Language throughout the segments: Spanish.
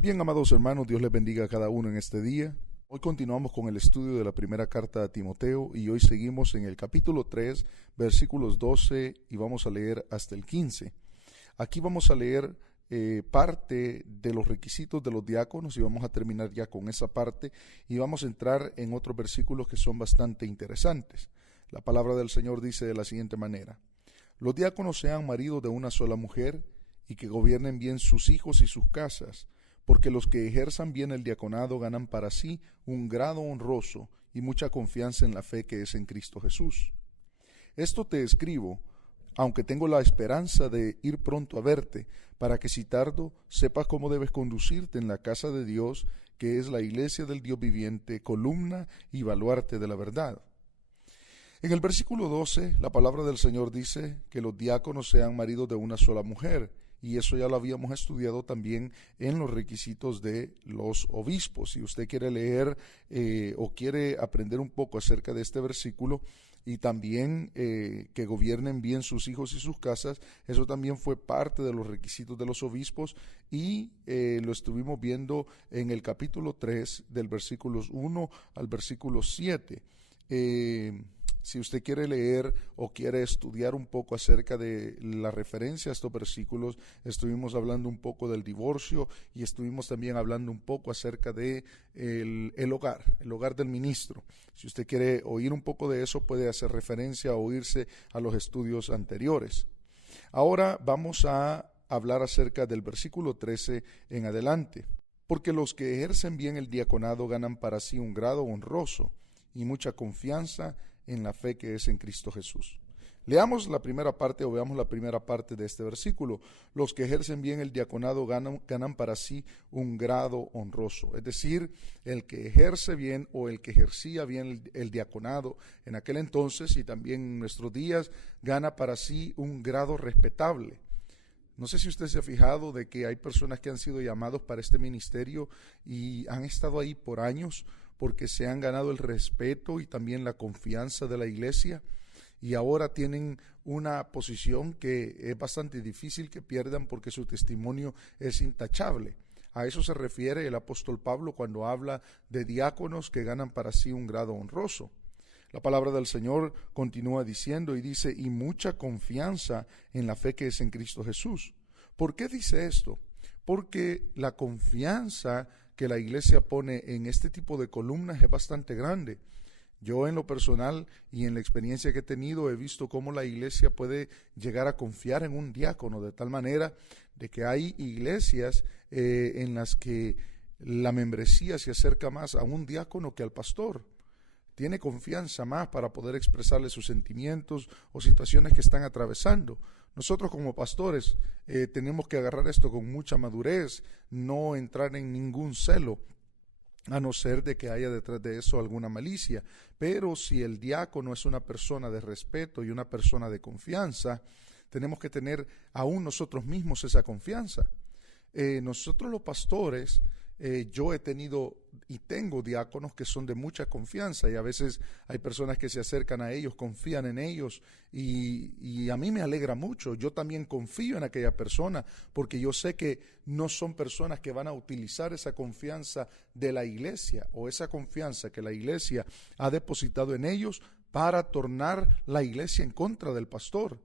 Bien, amados hermanos, Dios les bendiga a cada uno en este día. Hoy continuamos con el estudio de la primera carta a Timoteo y hoy seguimos en el capítulo 3, versículos 12 y vamos a leer hasta el 15. Aquí vamos a leer parte de los requisitos de los diáconos y vamos a terminar ya con esa parte y vamos a entrar en otros versículos que son bastante interesantes. La palabra del Señor dice de la siguiente manera: los diáconos sean maridos de una sola mujer y que gobiernen bien sus hijos y sus casas, porque los que ejerzan bien el diaconado ganan para sí un grado honroso y mucha confianza en la fe que es en Cristo Jesús. Esto te escribo, aunque tengo la esperanza de ir pronto a verte, para que si tardo sepas cómo debes conducirte en la casa de Dios, que es la iglesia del Dios viviente, columna y baluarte de la verdad. En el versículo 12, la palabra del Señor dice que los diáconos sean maridos de una sola mujer, y eso ya lo habíamos estudiado también en los requisitos de los obispos. Si usted quiere leer o quiere aprender un poco acerca de este versículo, y también que gobiernen bien sus hijos y sus casas, eso también fue parte de los requisitos de los obispos y lo estuvimos viendo en el capítulo 3 del versículos 1 al versículo 7. Si usted quiere leer o quiere estudiar un poco acerca de la referencia a estos versículos, estuvimos hablando un poco del divorcio y estuvimos también hablando un poco acerca de el hogar del ministro. Si usted quiere oír un poco de eso, puede hacer referencia o irse a los estudios anteriores. Ahora vamos a hablar acerca del versículo 13 en adelante. Porque los que ejercen bien el diaconado ganan para sí un grado honroso y mucha confianza en la fe que es en Cristo Jesús. Leamos la primera parte o veamos la primera parte de este versículo. Los que ejercen bien el diaconado ganan para sí un grado honroso. Es decir, el que ejerce bien o el que ejercía bien el diaconado en aquel entonces y también en nuestros días gana para sí un grado respetable. No sé si usted se ha fijado de que hay personas que han sido llamados para este ministerio y han estado ahí por años porque se han ganado el respeto y también la confianza de la iglesia y ahora tienen una posición que es bastante difícil que pierdan porque su testimonio es intachable. A eso se refiere el apóstol Pablo cuando habla de diáconos que ganan para sí un grado honroso. La palabra del Señor continúa diciendo y dice, y mucha confianza en la fe que es en Cristo Jesús. ¿Por qué dice esto? Porque la confianza que la iglesia pone en este tipo de columnas es bastante grande. Yo en lo personal y en la experiencia que he tenido he visto cómo la iglesia puede llegar a confiar en un diácono de tal manera de que hay iglesias en las que la membresía se acerca más a un diácono que al pastor. Tiene confianza más para poder expresarle sus sentimientos o situaciones que están atravesando. Nosotros como pastores tenemos que agarrar esto con mucha madurez, no entrar en ningún celo, a no ser de que haya detrás de eso alguna malicia. Pero si el diácono es una persona de respeto y una persona de confianza, tenemos que tener aún nosotros mismos esa confianza. Nosotros los pastores, yo he tenido y tengo diáconos que son de mucha confianza y a veces hay personas que se acercan a ellos, confían en ellos y a mí me alegra mucho. Yo también confío en aquella persona porque yo sé que no son personas que van a utilizar esa confianza de la iglesia o esa confianza que la iglesia ha depositado en ellos para tornar la iglesia en contra del pastor.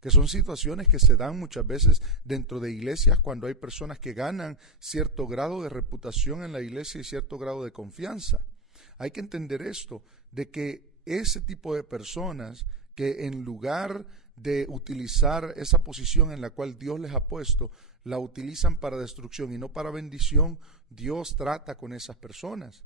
Que son situaciones que se dan muchas veces dentro de iglesias cuando hay personas que ganan cierto grado de reputación en la iglesia y cierto grado de confianza. Hay que entender esto, de que ese tipo de personas que en lugar de utilizar esa posición en la cual Dios les ha puesto, la utilizan para destrucción y no para bendición, Dios trata con esas personas.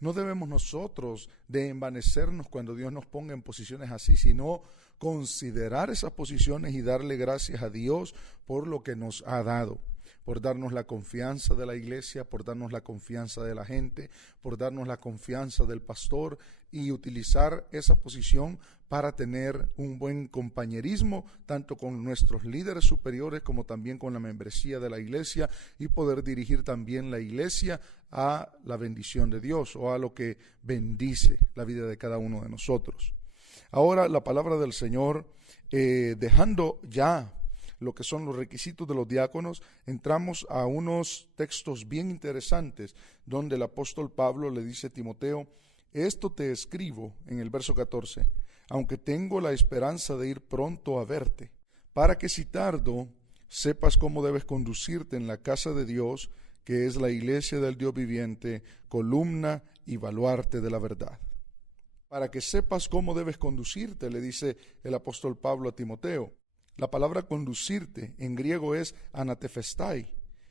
No debemos nosotros de envanecernos cuando Dios nos ponga en posiciones así, sino considerar esas posiciones y darle gracias a Dios por lo que nos ha dado, por darnos la confianza de la iglesia, por darnos la confianza de la gente, por darnos la confianza del pastor y utilizar esa posición para tener un buen compañerismo, tanto con nuestros líderes superiores como también con la membresía de la iglesia y poder dirigir también la iglesia a la bendición de Dios o a lo que bendice la vida de cada uno de nosotros. Ahora la palabra del Señor, dejando ya lo que son los requisitos de los diáconos, entramos a unos textos bien interesantes donde el apóstol Pablo le dice a Timoteo: esto te escribo en el verso 14, aunque tengo la esperanza de ir pronto a verte, para que si tardo, sepas cómo debes conducirte en la casa de Dios, que es la iglesia del Dios viviente, columna y baluarte de la verdad. Para que sepas cómo debes conducirte, le dice el apóstol Pablo a Timoteo. La palabra conducirte en griego es anatefestai,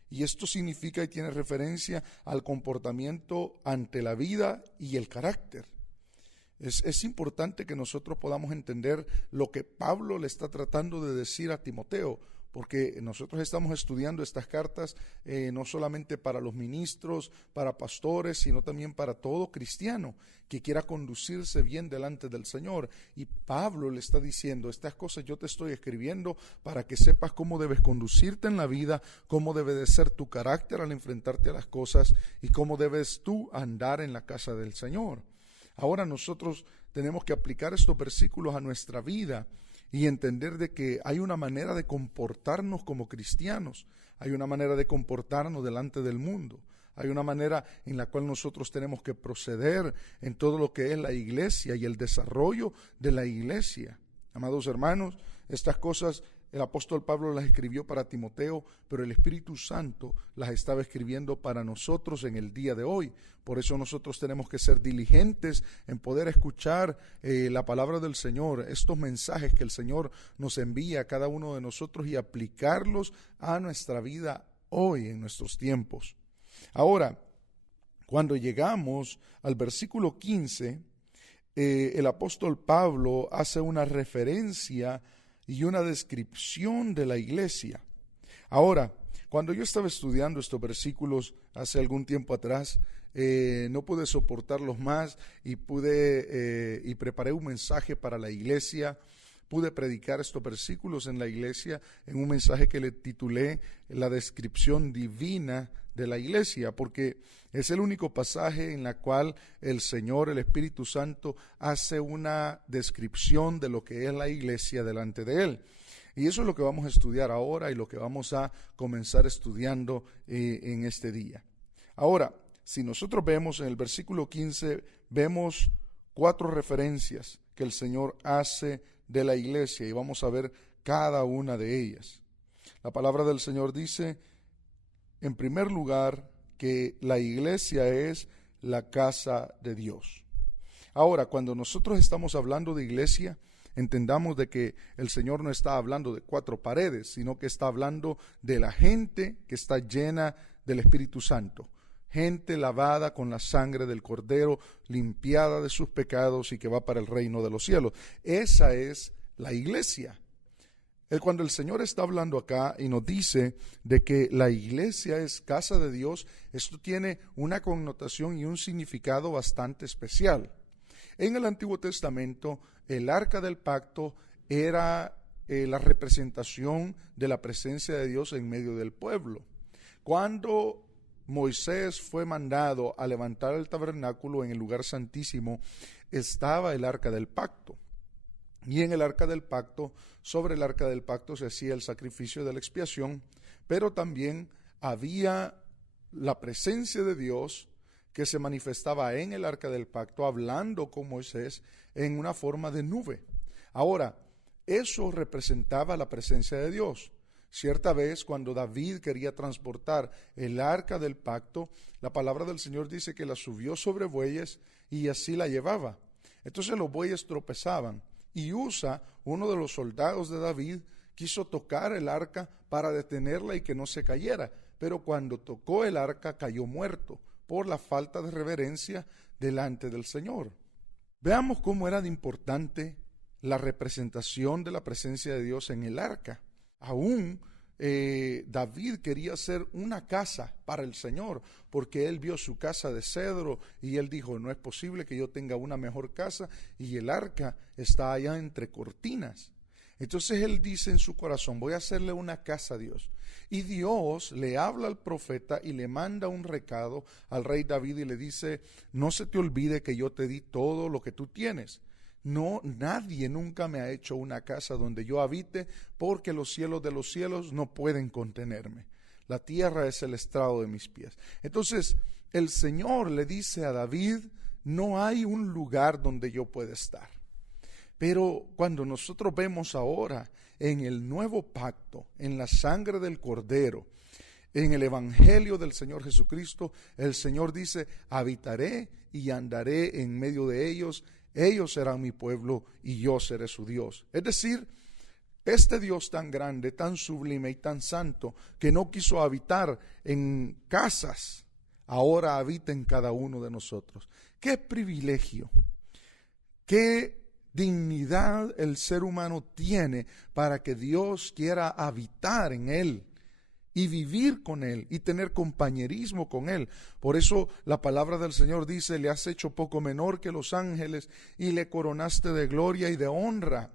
y esto significa y tiene referencia al comportamiento ante la vida y el carácter. Es importante que nosotros podamos entender lo que Pablo le está tratando de decir a Timoteo, porque nosotros estamos estudiando estas cartas no solamente para los ministros, para pastores, sino también para todo cristiano que quiera conducirse bien delante del Señor. Y Pablo le está diciendo: estas cosas yo te estoy escribiendo para que sepas cómo debes conducirte en la vida, cómo debe de ser tu carácter al enfrentarte a las cosas y cómo debes tú andar en la casa del Señor. Ahora nosotros tenemos que aplicar estos versículos a nuestra vida y entender de que hay una manera de comportarnos como cristianos, hay una manera de comportarnos delante del mundo, hay una manera en la cual nosotros tenemos que proceder en todo lo que es la iglesia y el desarrollo de la iglesia. Amados hermanos, estas cosas el apóstol Pablo las escribió para Timoteo, pero el Espíritu Santo las estaba escribiendo para nosotros en el día de hoy. Por eso nosotros tenemos que ser diligentes en poder escuchar la palabra del Señor, estos mensajes que el Señor nos envía a cada uno de nosotros y aplicarlos a nuestra vida hoy, en nuestros tiempos. Ahora, cuando llegamos al versículo 15, el apóstol Pablo hace una referencia y una descripción de la iglesia. Ahora, cuando yo estaba estudiando estos versículos hace algún tiempo atrás, no pude soportarlos más y preparé un mensaje para la iglesia. Pude predicar estos versículos en la iglesia en un mensaje que le titulé La descripción divina de la iglesia, porque es el único pasaje en la cual el Señor, el Espíritu Santo, hace una descripción de lo que es la iglesia delante de Él. Y eso es lo que vamos a estudiar ahora y lo que vamos a comenzar estudiando en este día. Ahora, si nosotros vemos en el versículo 15, vemos 4 referencias que el Señor hace de la iglesia y vamos a ver cada una de ellas. La palabra del Señor dice, en primer lugar, que la iglesia es la casa de Dios. Ahora, cuando nosotros estamos hablando de iglesia, entendamos de que el Señor no está hablando de 4 paredes, sino que está hablando de la gente que está llena del Espíritu Santo. Gente lavada con la sangre del Cordero, limpiada de sus pecados y que va para el reino de los cielos. Esa es la iglesia. Cuando el Señor está hablando acá y nos dice de que la iglesia es casa de Dios, esto tiene una connotación y un significado bastante especial. En el Antiguo Testamento, el arca del pacto era la representación de la presencia de Dios en medio del pueblo. Cuando Moisés fue mandado a levantar el tabernáculo en el lugar santísimo, estaba el arca del pacto. Y en el arca del pacto, sobre el arca del pacto se hacía el sacrificio de la expiación, pero también había la presencia de Dios que se manifestaba en el arca del pacto, hablando con Moisés en una forma de nube. Ahora, eso representaba la presencia de Dios. Cierta vez, cuando David quería transportar el arca del pacto, la palabra del Señor dice que la subió sobre bueyes y así la llevaba. Entonces los bueyes tropezaban y Usa, uno de los soldados de David, quiso tocar el arca para detenerla y que no se cayera, pero cuando tocó el arca cayó muerto por la falta de reverencia delante del Señor. Veamos cómo era de importante la representación de la presencia de Dios en el arca. Aún David quería hacer una casa para el Señor, porque él vio su casa de cedro y él dijo, no es posible que yo tenga una mejor casa y el arca está allá entre cortinas. Entonces él dice en su corazón, voy a hacerle una casa a Dios. Y Dios le habla al profeta y le manda un recado al rey David y le dice, no se te olvide que yo te di todo lo que tú tienes. No, nadie nunca me ha hecho una casa donde yo habite, porque los cielos de los cielos no pueden contenerme. La tierra es el estrado de mis pies. Entonces, el Señor le dice a David, no hay un lugar donde yo pueda estar. Pero cuando nosotros vemos ahora en el nuevo pacto, en la sangre del Cordero, en el Evangelio del Señor Jesucristo, el Señor dice, habitaré y andaré en medio de ellos, ellos serán mi pueblo y yo seré su Dios. Es decir, este Dios tan grande, tan sublime y tan santo, que no quiso habitar en casas, ahora habita en cada uno de nosotros. ¡Qué privilegio! ¡Qué dignidad el ser humano tiene para que Dios quiera habitar en él y vivir con él y tener compañerismo con él! Por eso la palabra del Señor dice, le has hecho poco menor que los ángeles y le coronaste de gloria y de honra.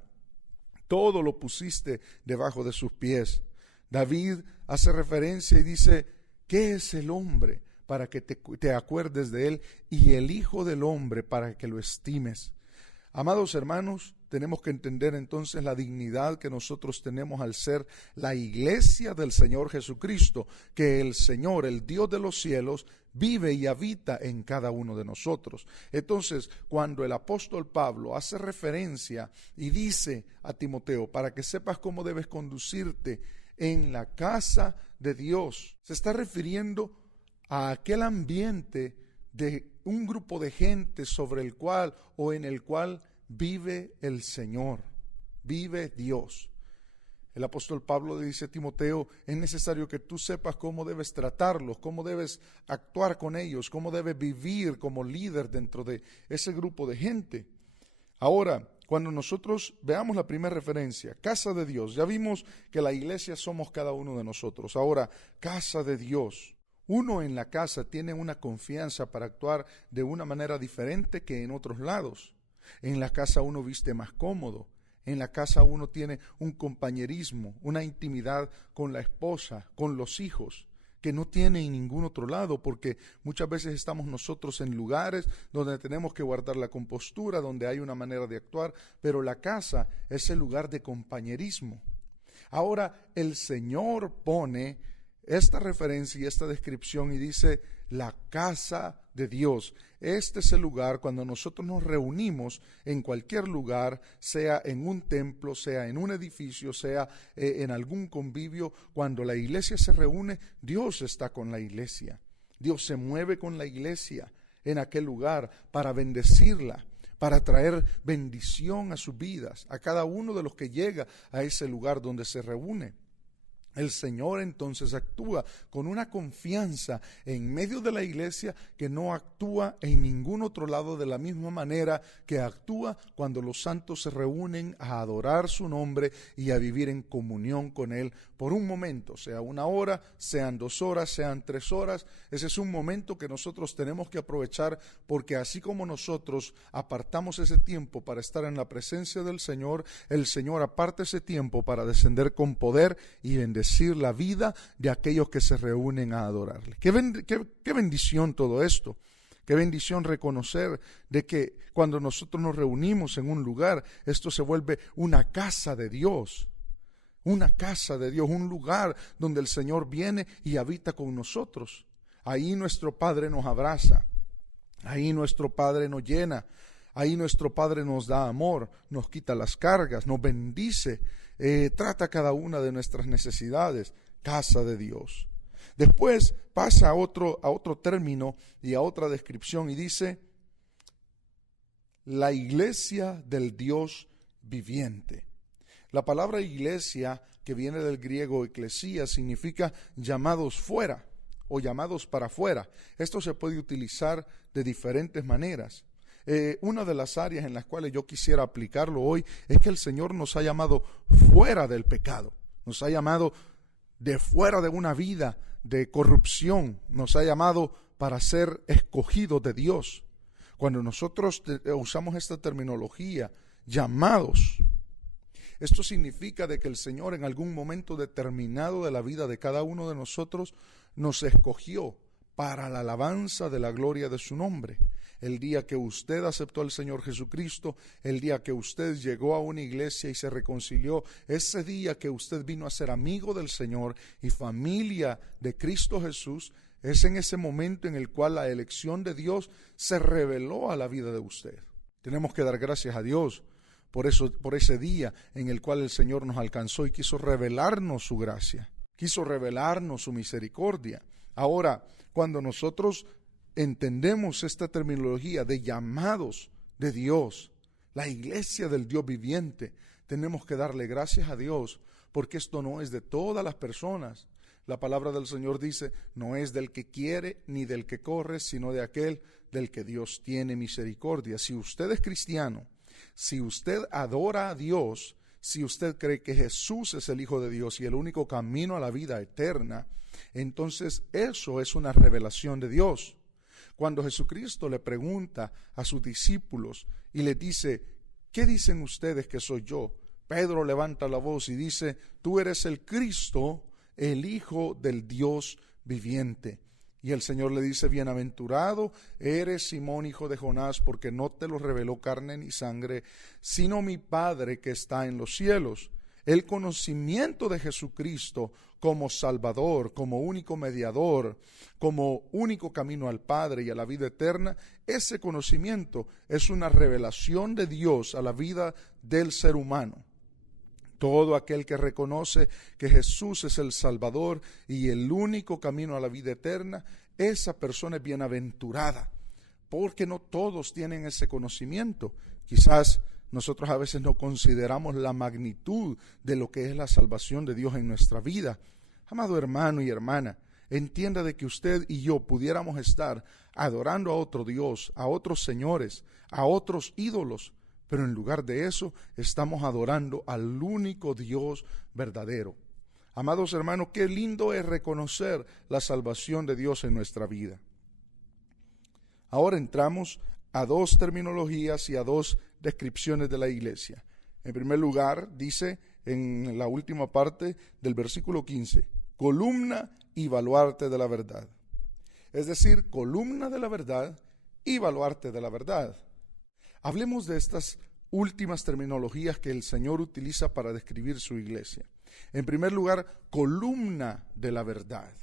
Todo lo pusiste debajo de sus pies. David hace referencia y dice, ¿qué es el hombre para que te acuerdes de él? Y el Hijo del Hombre para que lo estimes. Amados hermanos, tenemos que entender entonces la dignidad que nosotros tenemos al ser la iglesia del Señor Jesucristo, que el Señor, el Dios de los cielos, vive y habita en cada uno de nosotros. Entonces, cuando el apóstol Pablo hace referencia y dice a Timoteo, para que sepas cómo debes conducirte en la casa de Dios, se está refiriendo a aquel ambiente de un grupo de gente sobre el cual o en el cual vive el Señor, vive Dios. El apóstol Pablo le dice a Timoteo, es necesario que tú sepas cómo debes tratarlos, cómo debes actuar con ellos, cómo debes vivir como líder dentro de ese grupo de gente. Ahora, cuando nosotros veamos la primera referencia, casa de Dios, ya vimos que la iglesia somos cada uno de nosotros. Ahora, casa de Dios. Uno en la casa tiene una confianza para actuar de una manera diferente que en otros lados. En la casa uno viste más cómodo. En la casa uno tiene un compañerismo, una intimidad con la esposa, con los hijos, que no tiene en ningún otro lado, porque muchas veces estamos nosotros en lugares donde tenemos que guardar la compostura, donde hay una manera de actuar, pero la casa es el lugar de compañerismo. Ahora el Señor pone esta referencia y esta descripción y dice, la casa de Dios. Este es el lugar cuando nosotros nos reunimos en cualquier lugar, sea en un templo, sea en un edificio, sea en algún convivio. Cuando la iglesia se reúne, Dios está con la iglesia. Dios se mueve con la iglesia en aquel lugar para bendecirla, para traer bendición a sus vidas, a cada uno de los que llega a ese lugar donde se reúne. El Señor entonces actúa con una confianza en medio de la iglesia que no actúa en ningún otro lado de la misma manera que actúa cuando los santos se reúnen a adorar su nombre y a vivir en comunión con Él por un momento, sea 1 hora, sean 2 horas, sean 3 horas. Ese es un momento que nosotros tenemos que aprovechar, porque así como nosotros apartamos ese tiempo para estar en la presencia del Señor, el Señor aparta ese tiempo para descender con poder y bendecir la vida de aquellos que se reúnen a adorarle. Qué bendición todo esto. Qué bendición reconocer de que cuando nosotros nos reunimos en un lugar, esto se vuelve una casa de Dios. Una casa de Dios, un lugar donde el Señor viene y habita con nosotros. Ahí nuestro Padre nos abraza, ahí nuestro Padre nos llena, ahí nuestro Padre nos da amor, nos quita las cargas, nos bendice, trata cada una de nuestras necesidades. Casa de Dios. Después pasa a otro término y a otra descripción y dice, la iglesia del Dios viviente. La palabra iglesia, que viene del griego eclesía, significa llamados fuera o llamados para afuera. Esto se puede utilizar de diferentes maneras. Una de las áreas en las cuales yo quisiera aplicarlo hoy es que el Señor nos ha llamado fuera del pecado, nos ha llamado de fuera de una vida de corrupción, nos ha llamado para ser escogidos de Dios. Cuando nosotros usamos esta terminología, llamados, esto significa de que el Señor en algún momento determinado de la vida de cada uno de nosotros nos escogió para la alabanza de la gloria de su nombre. el día que usted aceptó al Señor Jesucristo, el día que usted llegó a una iglesia y se reconcilió, ese día que usted vino a ser amigo del Señor y familia de Cristo Jesús, es en ese momento en el cual la elección de Dios se reveló a la vida de usted. Tenemos que dar gracias a Dios por eso, por ese día en el cual el Señor nos alcanzó y quiso revelarnos su gracia, quiso revelarnos su misericordia. Ahora, cuando nosotros entendemos esta terminología de llamados de Dios, la iglesia del Dios viviente, tenemos que darle gracias a Dios, porque esto no es de todas las personas. La palabra del Señor dice, no es del que quiere ni del que corre, sino de aquel del que Dios tiene misericordia. Si usted es cristiano, si usted adora a Dios, si usted cree que Jesús es el Hijo de Dios y el único camino a la vida eterna, entonces eso es una revelación de Dios. Cuando Jesucristo le pregunta a sus discípulos y les dice, ¿qué dicen ustedes que soy yo? Pedro levanta la voz y dice, tú eres el Cristo, el Hijo del Dios viviente. Y el Señor le dice, bienaventurado eres Simón, hijo de Jonás, porque no te lo reveló carne ni sangre, sino mi Padre que está en los cielos. El conocimiento de Jesucristo como Salvador, como único mediador, como único camino al Padre y a la vida eterna, ese conocimiento es una revelación de Dios a la vida del ser humano. Todo aquel que reconoce que Jesús es el Salvador y el único camino a la vida eterna, esa persona es bienaventurada, porque no todos tienen ese conocimiento. Quizás nosotros a veces no consideramos la magnitud de lo que es la salvación de Dios en nuestra vida. Amado hermano y hermana, entienda de que usted y yo pudiéramos estar adorando a otro Dios, a otros señores, a otros ídolos, pero en lugar de eso estamos adorando al único Dios verdadero. Amados hermanos, qué lindo es reconocer la salvación de Dios en nuestra vida. Ahora entramos a dos terminologías y a dos descripciones de la iglesia. En primer lugar, dice en la última parte del versículo 15, columna y baluarte de la verdad. Es decir, columna de la verdad y baluarte de la verdad. Hablemos de estas últimas terminologías que el Señor utiliza para describir su iglesia. En primer lugar, columna de la verdad.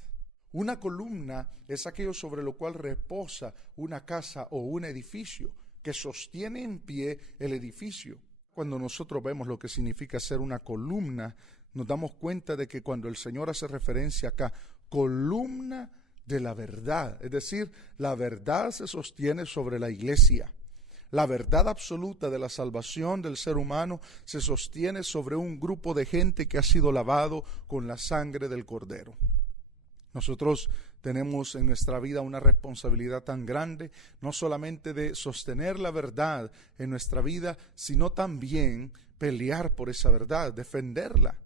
Una columna es aquello sobre lo cual reposa una casa o un edificio, que sostiene en pie el edificio. Cuando nosotros vemos lo que significa ser una columna, nos damos cuenta de que cuando el Señor hace referencia acá, columna de la verdad, es decir, la verdad se sostiene sobre la iglesia. La verdad absoluta de la salvación del ser humano se sostiene sobre un grupo de gente que ha sido lavado con la sangre del Cordero. Nosotros tenemos en nuestra vida una responsabilidad tan grande, no solamente de sostener la verdad en nuestra vida, sino también pelear por esa verdad, defenderla.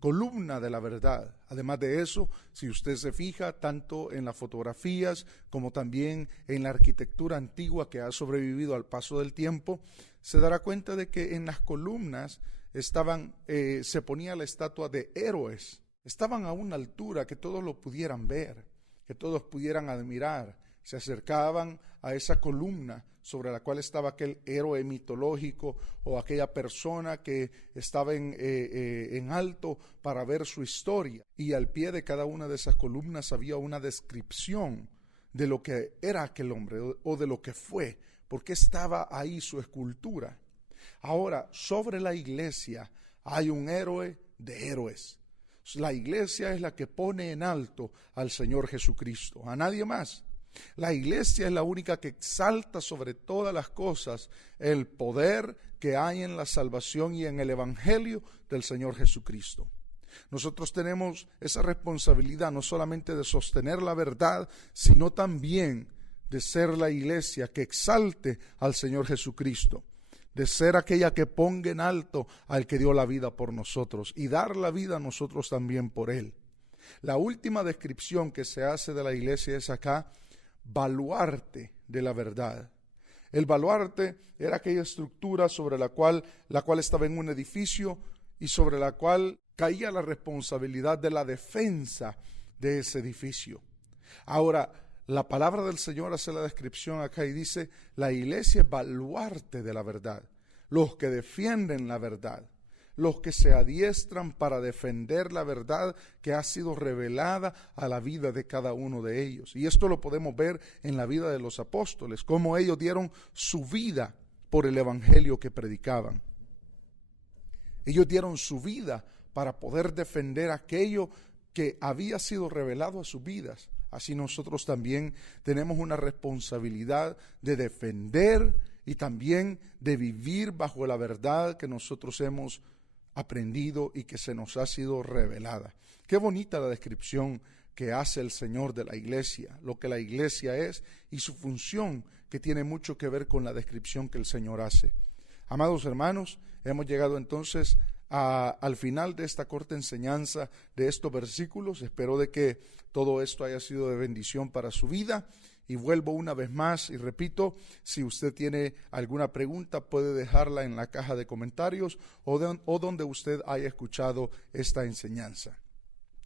Columna de la verdad. Además de eso, si usted se fija tanto en las fotografías como también en la arquitectura antigua que ha sobrevivido al paso del tiempo, se dará cuenta de que en las columnas se ponía la estatua de héroes. Estaban a una altura que todos lo pudieran ver, que todos pudieran admirar. Se acercaban a esa columna sobre la cual estaba aquel héroe mitológico o aquella persona que estaba en alto para ver su historia. Y al pie de cada una de esas columnas había una descripción de lo que era aquel hombre o de lo que fue, porque estaba ahí su escultura. Ahora, sobre la iglesia hay un héroe de héroes. La iglesia es la que pone en alto al Señor Jesucristo, a nadie más. La iglesia es la única que exalta sobre todas las cosas el poder que hay en la salvación y en el evangelio del Señor Jesucristo. Nosotros tenemos esa responsabilidad no solamente de sostener la verdad, sino también de ser la iglesia que exalte al Señor Jesucristo, de ser aquella que ponga en alto al que dio la vida por nosotros y dar la vida a nosotros también por Él. La última descripción que se hace de la iglesia es acá, baluarte de la verdad. El baluarte era aquella estructura sobre la cual estaba en un edificio y sobre la cual caía la responsabilidad de la defensa de ese edificio. Ahora, la palabra del Señor hace la descripción acá y dice, la iglesia es baluarte de la verdad, los que defienden la verdad, los que se adiestran para defender la verdad que ha sido revelada a la vida de cada uno de ellos. Y esto lo podemos ver en la vida de los apóstoles, cómo ellos dieron su vida por el evangelio que predicaban. Ellos dieron su vida para poder defender aquello que había sido revelado a sus vidas. Así nosotros también tenemos una responsabilidad de defender y también de vivir bajo la verdad que nosotros hemos aprendido y que se nos ha sido revelada. Qué bonita la descripción que hace el Señor de la iglesia, lo que la iglesia es y su función, que tiene mucho que ver con la descripción que el Señor hace. Amados hermanos, hemos llegado entonces al final de esta corta enseñanza de estos versículos. Espero de que todo esto haya sido de bendición para su vida. Y vuelvo una vez más y repito, si usted tiene alguna pregunta puede dejarla en la caja de comentarios o donde usted haya escuchado esta enseñanza.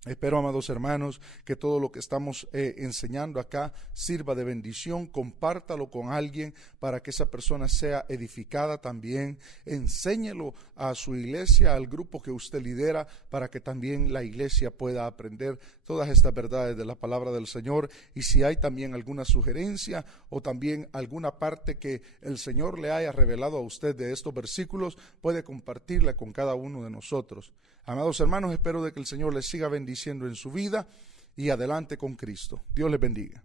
Espero, amados hermanos, que todo lo que estamos enseñando acá sirva de bendición. Compártalo con alguien para que esa persona sea edificada también. Enséñelo a su iglesia, al grupo que usted lidera, para que también la iglesia pueda aprender todas estas verdades de la palabra del Señor. Y si hay también alguna sugerencia o también alguna parte que el Señor le haya revelado a usted de estos versículos, puede compartirla con cada uno de nosotros. Amados hermanos, espero de que el Señor les siga bendiciendo en su vida y adelante con Cristo. Dios les bendiga.